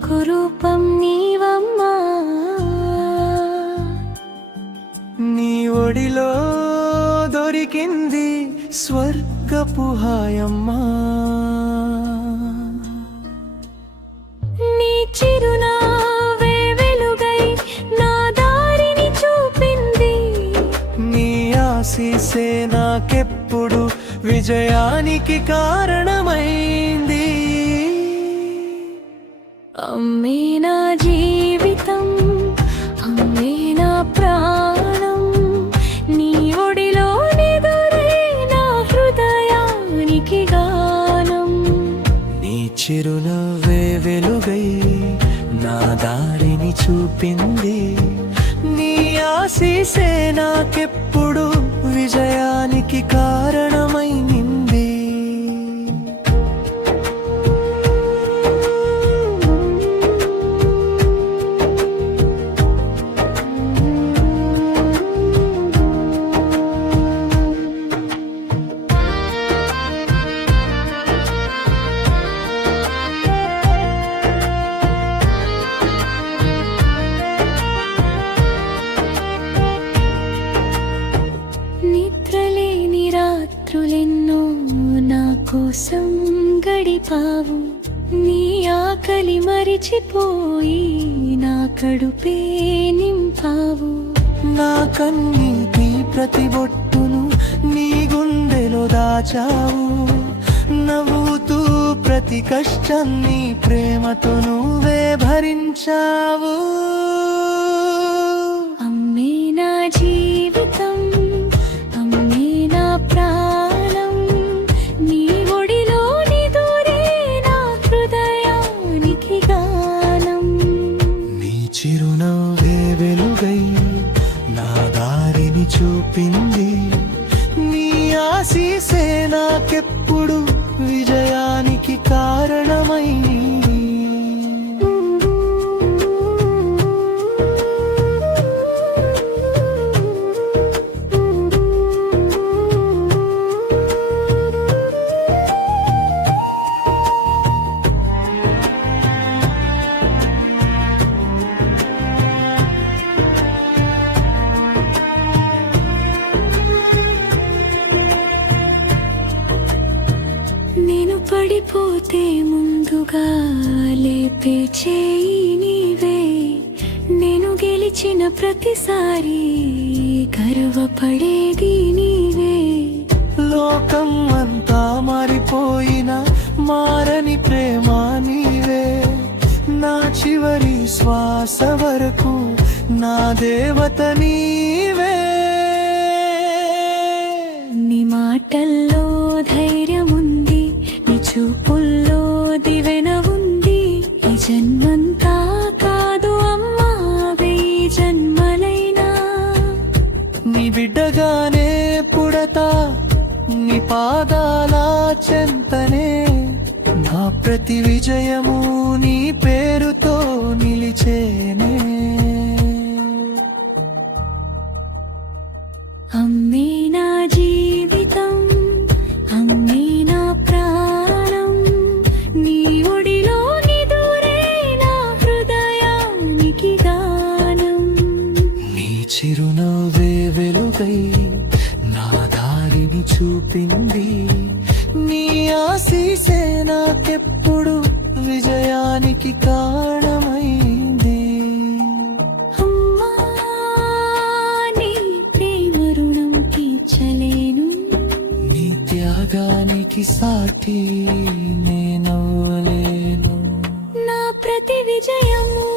నాకు రూపం నీవమ్మా. నీ ఒడిలో దొరికింది స్వర్గపు హాయమ్మా. నీ చిరునవ్వే వెలుగై నా దారిని చూపింది. నీ ఆశీసే నాకెప్పుడు విజయానికి కారణమైంది. అమ్మే నా జీవితం, అమ్మే నా ప్రాణం, నీ ఒడిలో నిదురే నా హృదయానికి గానం. నీ చిరునవ్వే వెలుగై నా దారిని చూపింది. నీ ఆశీసే నాకెప్పుడు విజయానికి కారణమైంది. నిద్రలేని రాత్రులెన్నో నా కోసం గడిపావు. నీ ఆకలి మరిచిపోయి నా కడుపే నింపావు. నా కన్నీటి ప్రతి బొట్టును నీ గుండెలో దాచావు. నవ్వుతూ ప్రతి కష్టాన్ని ప్రేమతో నువ్వే భరించావు. అమ్మే నా జీవితం, అమ్మే నా ప్రాణం, నీ ఒడిలో నిదురే నా హృదయానికి గానం. నీ చిరునవ్వే వెలుగై నా దారిని చూపింది. నీ ఆశీసే నాకెప్పుడు విజయానికి కారణమైంది. నేను పడిపోతే ముందుగా లేపే చేయి నీవే. నేను గెలిచిన ప్రతిసారి గర్వపడేది నీవే. లోకం అంతా మారిపోయినా మారని ప్రేమ నీవే. నా చివరి శ్వాస వరకు నా దేవత నీవే. నీ మాటల్లో ధైర్యముంది, నీ చూపుల్లో దివెన ఉంది. ఈ జన్మంతా కాదు అమ్మా, వెయ్యి జన్మలైనా నీ బిడ్డగానే పుడతా, నీ పాదాల చెంతనే. నా ప్రతి విజయము నీ పేరుతో నిలిచేనే. అమ్మే నా జీవితం, అమ్మే నా ప్రాణం, నీ ఒడిలో నిదురే నా హృదయానికి గానం. నీ చిరునవ్వే వెలుగై నా దారిని చూపింది. నీ ఆశీసే నాకెప్పుడు విజయానికి కారణమైంది. అమ్మా, నీ ప్రేమ రుణం తీర్చలేను. నీ త్యాగానికి సాటి నేనవ్వలేను. నా ప్రతి విజయము